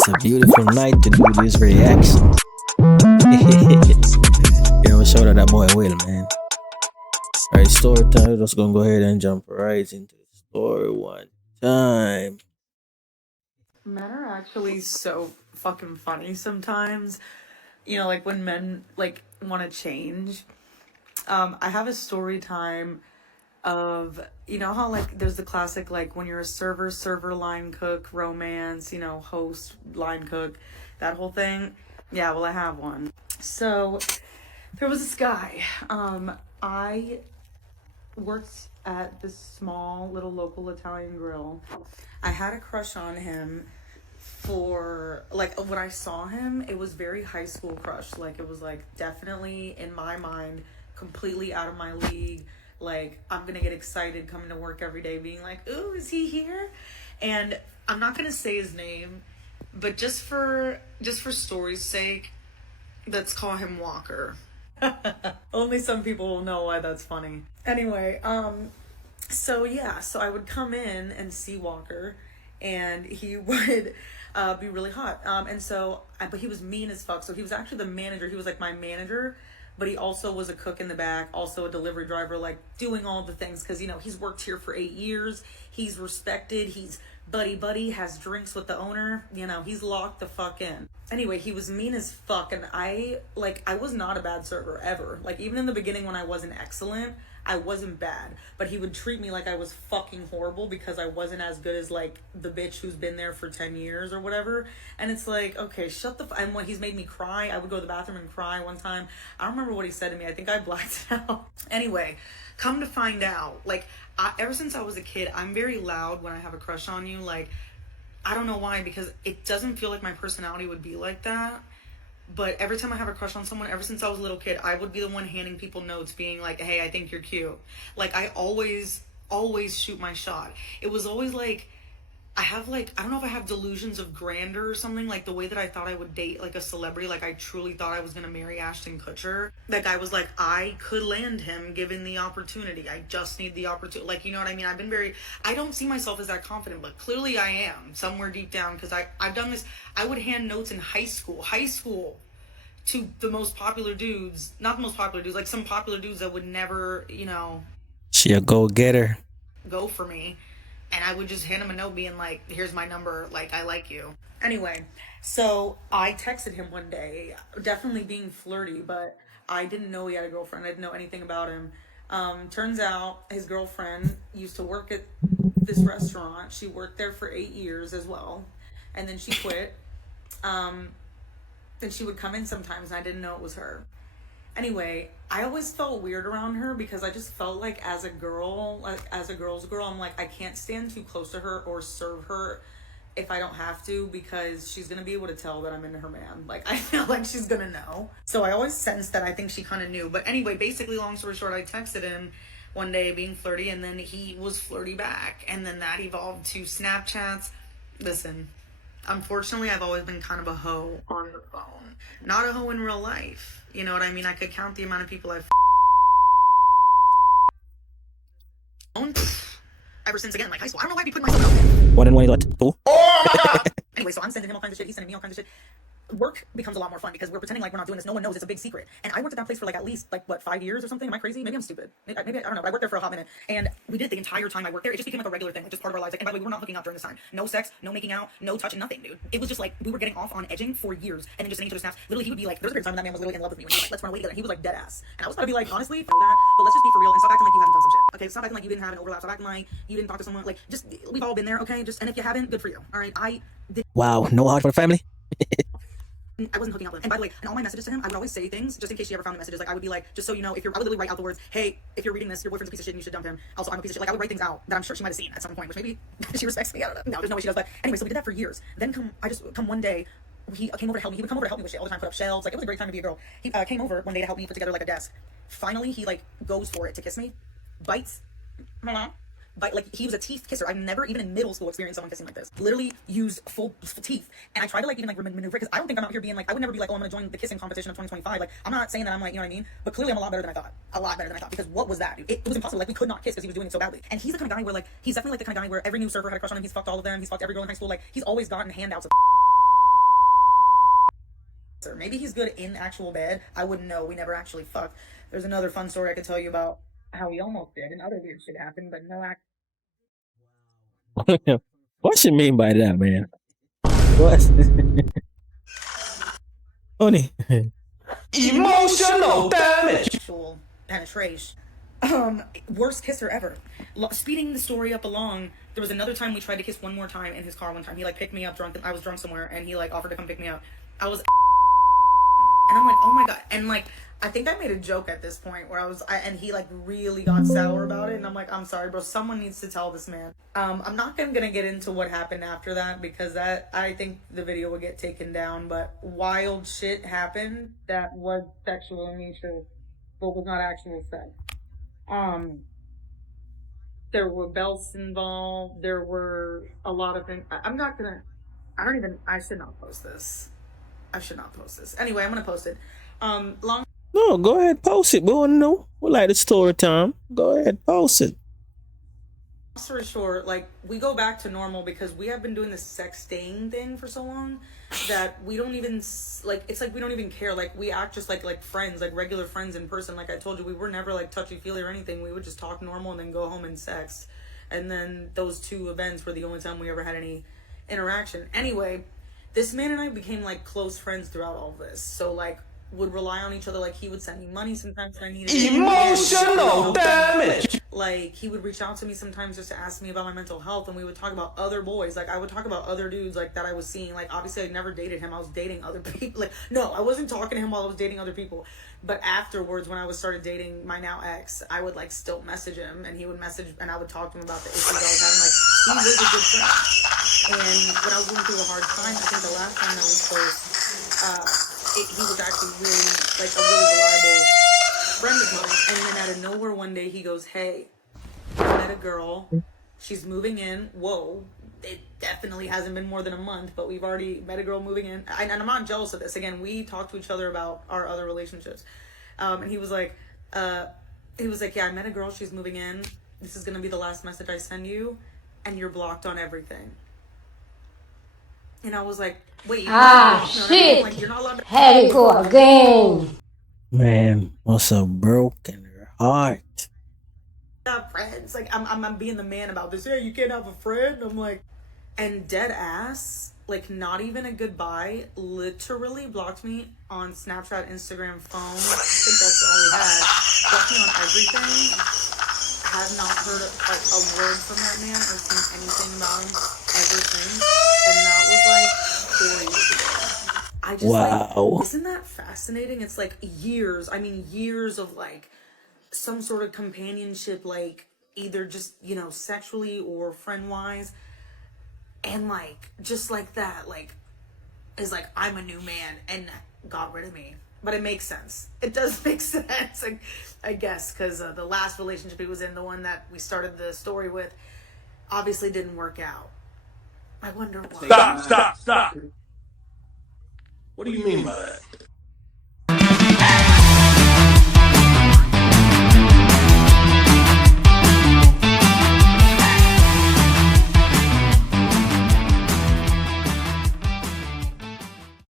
It's a beautiful night to do this reaction. Shout out that boy Will, man. Alright, story time. We're just gonna go ahead and jump right into the story one time. Men are actually so fucking funny sometimes. You know, like when men like want to change. I have a story time of, you know how like there's the classic like when you're a server line cook, romance, host, line cook, that whole thing. Yeah, well I have one. So there was this guy. I worked at this small little local Italian grill. I had a crush on him for like when I saw him, it was very high school crush. Like it was like definitely in my mind completely out of my league. Like I'm gonna get excited coming to work every day being like, ooh, is he here? And I'm not gonna say his name, but just for story's sake, let's call him Walker. Only some people will know why that's funny. Anyway, so I would come in and see Walker, and he would be really hot. But he was mean as fuck. So he was actually the manager. He was like my manager, but he also was a cook in the back, also a delivery driver, like doing all the things. Cause he's worked here for 8 years. He's respected. He's buddy, has drinks with the owner. He's locked the fuck in. Anyway, he was mean as fuck. And I was not a bad server ever. Like even in the beginning when I wasn't excellent, I wasn't bad, but he would treat me like I was fucking horrible because I wasn't as good as like the bitch who's been there for 10 years or whatever. And it's like, okay, shut the and when he's made me cry, I would go to the bathroom and cry one time. I don't remember what he said to me. I think I blacked out. Anyway, come to find out, like ever since I was a kid, I'm very loud when I have a crush on you. Like, I don't know why, because it doesn't feel like my personality would be like that. But every time I have a crush on someone, ever since I was a little kid, I would be the one handing people notes being like, hey, I think you're cute. Like, I always shoot my shot. It was always like, I don't know if I have delusions of grandeur or something, like the way that I thought I would date like a celebrity. Like I truly thought I was going to marry Ashton Kutcher. That guy was like, I could land him given the opportunity. I just need the opportunity. Like, you know what I mean? I don't see myself as that confident, but clearly I am somewhere deep down. Cause I've done this. I would hand notes in high school to the most popular dudes, not the most popular dudes, like some popular dudes that would never, She a go-getter. go for me. And I would just hand him a note being like, here's my number, like, I like you. Anyway, so I texted him one day, definitely being flirty, but I didn't know he had a girlfriend. I didn't know anything about him. Turns out his girlfriend used to work at this restaurant. She worked there for 8 years as well. And then she quit. Then she would come in sometimes and I didn't know it was her. Anyway, I always felt weird around her because I just felt like as a girl, like as a girl's girl, I'm like, I can't stand too close to her or serve her if I don't have to, because she's gonna be able to tell that I'm into her man. Like, I feel like she's gonna know. So I always sensed that I think she kind of knew. But anyway, basically, long story short, I texted him one day being flirty, and then he was flirty back. And then that evolved to Snapchats. Listen, unfortunately, I've always been kind of a hoe on the phone. Not a hoe in real life. You know what I mean? I could count the amount of people I've ever since, again, like high school. I don't know why I'd be putting myself out there. One and one, what? Two? Anyway, so I'm sending him all kinds of shit. He's sending me all kinds of shit. Work becomes a lot more fun because we're pretending like we're not doing this. No one knows it's a big secret. And I worked at that place for like at least 5 years or something. Am I crazy? Maybe I'm stupid. Maybe I don't know. But I worked there for a hot minute, and we did it the entire time I worked there. It just became like a regular thing, like just part of our lives. Like, and by the way, we were not hooking up during this time. No sex, no making out, no touching, nothing, dude. It was just like we were getting off on edging for years, and then just sending each other snaps. Literally, he would be like, "There's a period of time when that man was literally in love with me. When he was like, let's run away together." And he was like dead ass, and I was about to be like, honestly, fuck that. But let's just be for real and stop acting like you haven't done some shit. Okay, stop acting like you didn't have an overlap. Stop acting like you didn't talk to someone. Like, just we've all been there. Okay, just, and if you haven't, good for you. All right, I did. Wow, no heart for the family. I wasn't hooking up with him. And by the way, in all my messages to him, I would always say things just in case she ever found the messages. Like, I would be like, just so you know, I would literally write out the words, hey, if you're reading this, your boyfriend's a piece of shit and you should dump him. Also, I'm a piece of shit. Like, I would write things out that I'm sure she might have seen at some point, which maybe she respects me. I don't know. No, there's no way she does. But anyway, so we did that for years. Then come one day, he came over to help me. He would come over to help me with shit all the time, put up shelves. Like, it was a great time to be a girl. He came over one day to help me put together like a desk. Finally, he like goes for it to kiss me, bites. But like, he was a teeth kisser. I've never even in middle school experienced someone kissing like this. Literally used full teeth. And I tried to like even like maneuver because I don't think I'm out here being like, I would never be like, oh, I'm gonna join the kissing competition of 2025. Like, I'm not saying that I'm like, you know what I mean? But clearly I'm a lot better than I thought. A lot better than I thought, because what was that, dude? It was impossible. Like, we could not kiss because he was doing it so badly. And he's the kind of guy where like, he's definitely like the kind of guy where every new server had a crush on him. He's fucked all of them. He's fucked every girl in high school. Like, he's always gotten handouts of Or maybe he's good in actual bed. I wouldn't know. We never actually fucked. There's another fun story I could tell you about how we almost did and other weird shit happened, but no act. What you mean by that, man? What? Funny. Emotional damage. Actual penetration. Worst kisser ever. Speeding the story up along, there was another time we tried to kiss one more time in his car one time. He like picked me up drunk. I was drunk somewhere and he like offered to come pick me up. I was, and I'm like, oh my god. And like, I think I made a joke at this point where and he like really got sour about it. And I'm like, I'm sorry, bro. Someone needs to tell this man. I'm not gonna get into what happened after that because I think the video would get taken down. But wild shit happened that was sexual in nature, but was not actual sex. There were belts involved. There were a lot of things. I should not post this. Anyway, I'm gonna post it. Long No, go ahead, post it. We want to know. We like the story time. Go ahead, post it. story short, like we go back to normal because we have been doing this sexting thing for so long that we don't even like. It's like we don't even care. Like we act just like friends, like regular friends in person. Like I told you, we were never like touchy feely or anything. We would just talk normal and then go home and sex. And then those two events were the only time we ever had any interaction. Anyway, this man and I became like close friends throughout all of this. So like would rely on each other. Like he would send me money sometimes when I needed it. Emotional damage. Like he would reach out to me sometimes just to ask me about my mental health, and we would talk about other boys. Like I would talk about other dudes like that I was seeing. Like obviously I never dated him. I was dating other people. Like no, I wasn't talking to him while I was dating other people. But afterwards, when I started dating my now ex, I would like still message him, and he would message, and I would talk to him about the issues I was having. Like he was a good friend. And when I was going through a hard time, I think the last time that we spoke, he was actually really like a really reliable friend of mine. And then out of nowhere one day he goes, "Hey, I met a girl. She's moving in." Whoa. It definitely hasn't been more than a month, but we've already met a girl moving in. And I'm not jealous of this. Again, we talk to each other about our other relationships. And he was like, yeah, I met a girl. She's moving in. This is going to be the last message I send you. And you're blocked on everything. And I was like, wait. Shit. Like, you're not allowed to. Had it go again. Man, what's a broken heart? Have friends. Like, I'm being the man about this. Yeah, you can't have a friend. I'm like, and dead ass, like, not even a goodbye, literally blocked me on Snapchat, Instagram, phone. I think that's all we had. Blocked me on everything. Have not heard like a word from that man or seen anything about him ever since. And that was like 4 years ago. I just like, isn't that fascinating? It's like years. I mean, years of like some sort of companionship, like either just, you know, sexually or friend wise. And like, just like that, like, is like, I'm a new man and got rid of me. But it makes sense. It does make sense, like, I guess, because the last relationship he was in, the one that we started the story with, obviously didn't work out. I wonder why. Stop. What do you mean by that?